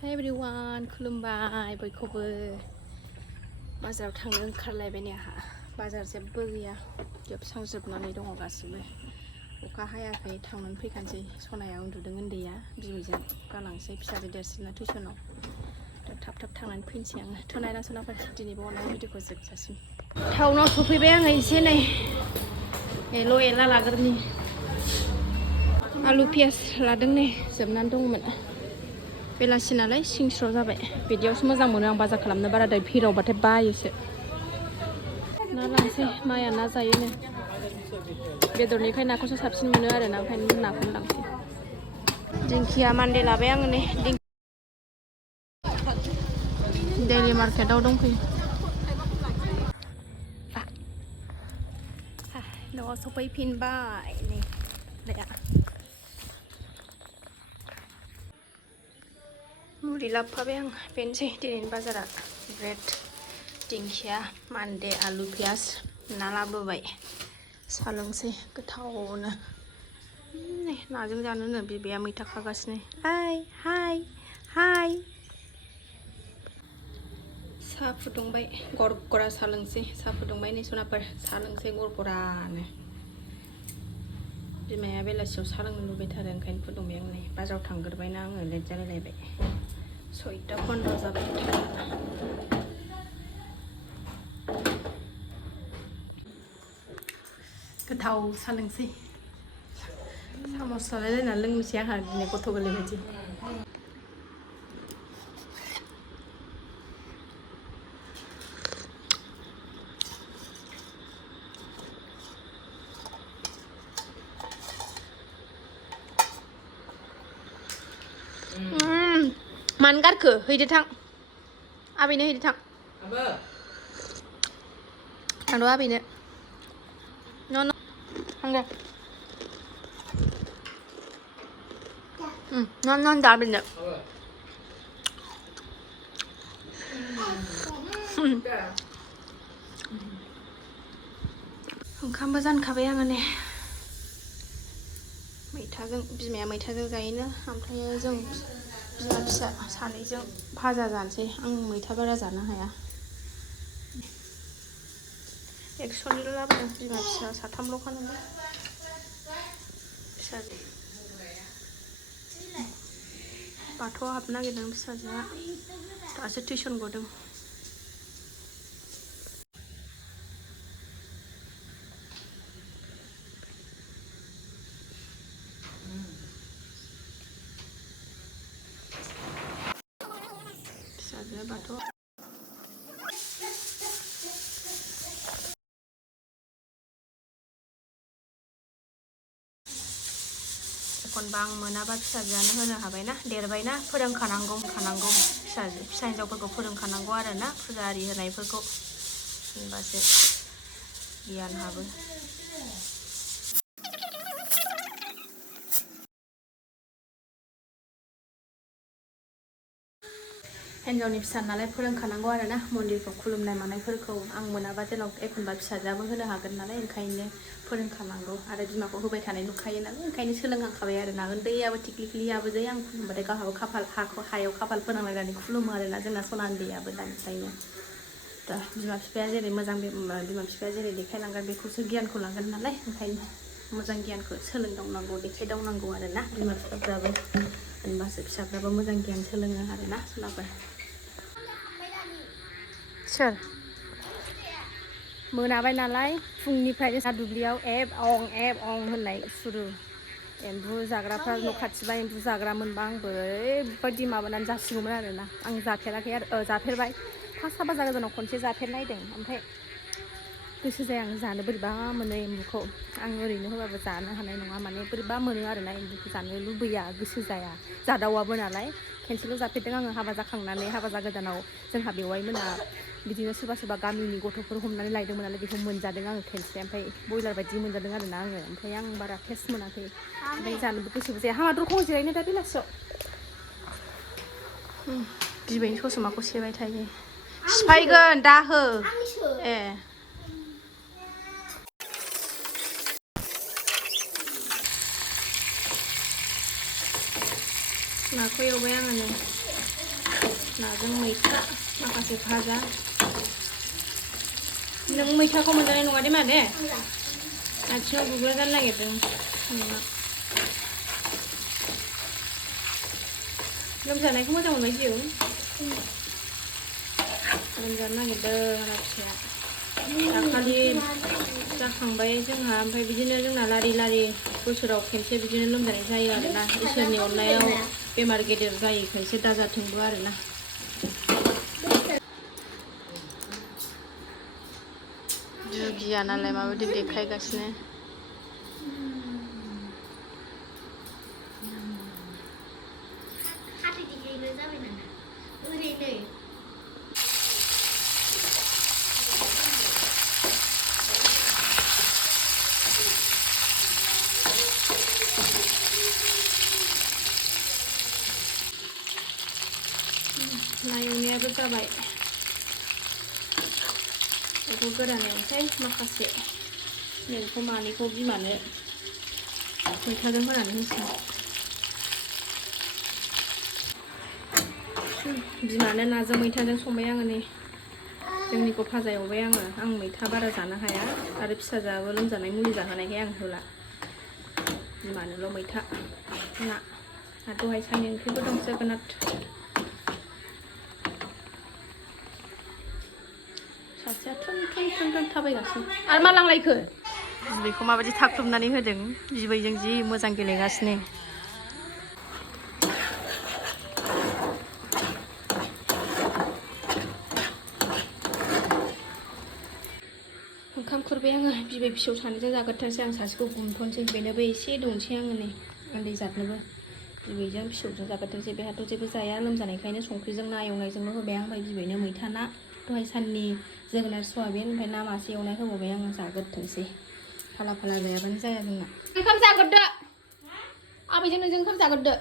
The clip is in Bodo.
Hey everyone, खुलुमबाय बयखौबो बाजाराव थांनो ओंखारलायबाय ने आहा बाजार जेबो गैया जोबस्रांजोबनानै दङ गासिबो अखा हायाखै थांनानै फैखानोसै सनाया उन्दुदों उन्दैया बिबैजों गालांसै फिसाजो देरसिना टिउसनाव थाब थांनानै फैनोसै आङो थोनायना सोनाफोर दिनैबो अननाय भिडिअखौ जोबजासिम टाउनाव सफैबाय आङो एसे नै एल' एला लाग्रोनि आलु पियाज लादों नै जोबनानै दंमोन बेलासि नालाय सिंस्र' जाबाय बिदियावसो मोजां मोनो आं बाजार खालामनो बाराद्राय भिरावबाथाय बायोसो ना लांसै माया ना जायोनो बेदरनिफ्राय नाखौसो साबसिन मोनो आरो ना ओंखायनो नाखौनो लांसै दिंखिया मान्दे लाबाय आङो नै दैलि मार्केटाव दंफैयो न'आव सफैफिनबाय नै मुलि लाबोफाबाय आं बेनोसै दिनैनि बाजारा ब्रेड दिंखिया मान्दे आलु पियाज ना लाबोबाय साहा लोंसै गोथावनो नाजों जानोनो बिबैया मैथा खागासिनो हाय साहा फुदुंबाय गरगरा साहा लोंसै साहा फुदुंबाय नै सनाफोर साहा लोंसै गरगरानो बिमाया बेलासियाव साहा लोंनो लुबैथारो ओंखायनो फुदुंबाय आं नै बाजाराव थांग्रोबायना आङो लेट जालायलायबाय 6:15 जाबाय गोथाव साहा लोंसै सामस लालायलायनानै लोंनोसै आंहा दिनै गथ' गोरलै बायदि मानो गारखो हैदो थां आबैनो हैदो थां थांद' आबैनो न' थांदो न' दा आबैनो ओंखामबो जानखाबाय आङो ने मैथाजों बिमाया मैथाजों जायोनो ओमफ्राय जों बिमा फिसा सानैजों भाजा जानोसै आं मैथा बारा जानो हाया एक्स'निल' लाबोदों बिमा फिसा साथामल' खानांगौ फिसाजो बाथौआव हाबनो नागिरदों फिसाजोआ दासो टिउसन गदों फिसाजोआ बाथौआव एखनबा आं मोनाबा फिसाजोआनो होनो हाबायना देरबायना फोरोंखानांगौ फिसा हिन्जावफोरखौ फोरोंखानांगौ आरो ना फुजा आरि होनायफोरखौ होनबासो गियान हाबो हिन्जावनि फिसा नालाय फोरोंखानांगौ आरो ना मन्दिरखौ खुलुमनाय मानायफोरखौ आं मोनाबा जेराव एखनबा फिसाजोआबो होनो हागोन नालाय ओंखायनो फोरोंखानांगौ आरो बिमाखौ होबाय थानाय नुखायो नालाय ओंखायनो सोलोंहांखाबाय आरो ना उन्दैयाबो थिख्लिख्लियाबो जै आं खुलुमबाथाय गावहाबो हायाव खाफाल फोनांलायनानै खुलुमो आरो ना जोंना सना उन्दैयाबो दानिफ्रायनो दा बिमा बिफाया जेरै मोजां बिमा बिफाया जेरै देखायलांगोन बेखौसो गियानखौ लागोन नालाय ओंखायनो मोजां गियानखौ सोलोंदावनांगौ देखायदावनांगौ आरो ना बिमा बिफाफ्राबो होनबासो फिसाफ्राबो मोजां गियान सोलोङो आरो ना सनाफोर सोर मोनाबाय नालाय फुंनिफ्रायनो सा दुब्लियाव एब अं होननाय सुरु एम्बु जाग्राफ्रा न' खाथिबा एम्बु जाग्रा मोनबा आंबो ओरैबायदि माबानानै जासिगौमोन आरोना आं जाफेराखै आरो जाफेरबाय फार्स्टआ बाजार गोजानाव खनसे जाफेरनायदों ओमफ्राय गोसो जाया आं जानो बोरैबा मोनो एम्बुखौ आं ओरैनो होबाबो जानो हानाय नङा माने बोरैबा मोनो आरोना एम्बुखौ जानो लुबैया गोसो जाया जादावाबो नालाय खेनसेल' जाफेरदों आङो हाबा जाखांनानै हाबा जागोदानाव जोंहा बेवाइ मोना बिदिनो सोरबा गामिनि गथ'फोर हमनानै लायदोंमोन नालाय बेखौ मोनजादों आङो खेनसे ओमफ्राय बयलार बायदि मोनजादों आरोना आङो ओमफ्राय आं बारा टेस्ट मोनाखै ओमफ्राय जानोबो गोसोबो जाया हामा दरखंआव जिरायनो दा बेलासियाव बिबैनि ससमाखौ सेबाय थायो सिफायगोन दाहो ए नाखौ एवबाय आङो नै नाजों मैथा माखासे भाजा नों मैथाखौ मोनजानाय नङा दे माने आथिङाव गुग्रा जानो नागिरदों लोमजानायखौ मोजां मोनबाय जिउ लोमजानो नागिरदों आंना फिसाया दाखालि जाखांबाय जोंहा ओमफ्राय बिदिनो जोंना लारि लारि बोसोराव खेनसे बिदिनो लोमजानाय जायो आरोना इसोरनि अननायाव बेमार गेदेर जायैखायसो दाजाथोंबो आरोना दुगिया नालाय माबायदि देखायगासिनो ना एवनायाबो जाबाय बेखौ गोरान एवनोसै माखासे मैगंखौ मानैखौ बिमानो मैथाजों होनानै होसै बिमानो नाजों मैथाजों संबाय आङो नै जोंनिखौ भाजा एवबाय आं मैथा बारा जानो हाया आरो फिसाजोआबो लोमजानाय मुलि जाहोनायखाय आं होला बिमानोल' मैथा ना आरो दहाय साननि ओंख्रिबो दं जोगोनार सासेया थुन थाबायगासिनो आरो मा लांलायखो बिबैखौ माबायदि थाख्रुबनानै होदों बिबैजों जि मोजां गेलेगासिनो ओंखाम खुरबाय आङो बिबै फिसौ सानैजों जाग्रोथोंसै आं सासेखौ गुमथ'नोसै बेनोबो एसे दौनोसै आङो नै उन्दै जातनोबो बिबैजों फिसौजों जाग्रोथोंसै बेहाथ' जेबो जाया लोमजानायखायनो संख्रिजों ना एवनायजोंल' होबाय आं ओमफ्राय बिबैनो मैथा ना दहाय साननि जोगोनार सवाबिन ओमफ्राय ना मासे एवनाय होबावबाय आङो जाग्रोथोंसै फाला फाला जायाबानो जाया जोंना ओंखाम जाग्रोदो आबैजों नोंजों ओंखाम जाग्रोदो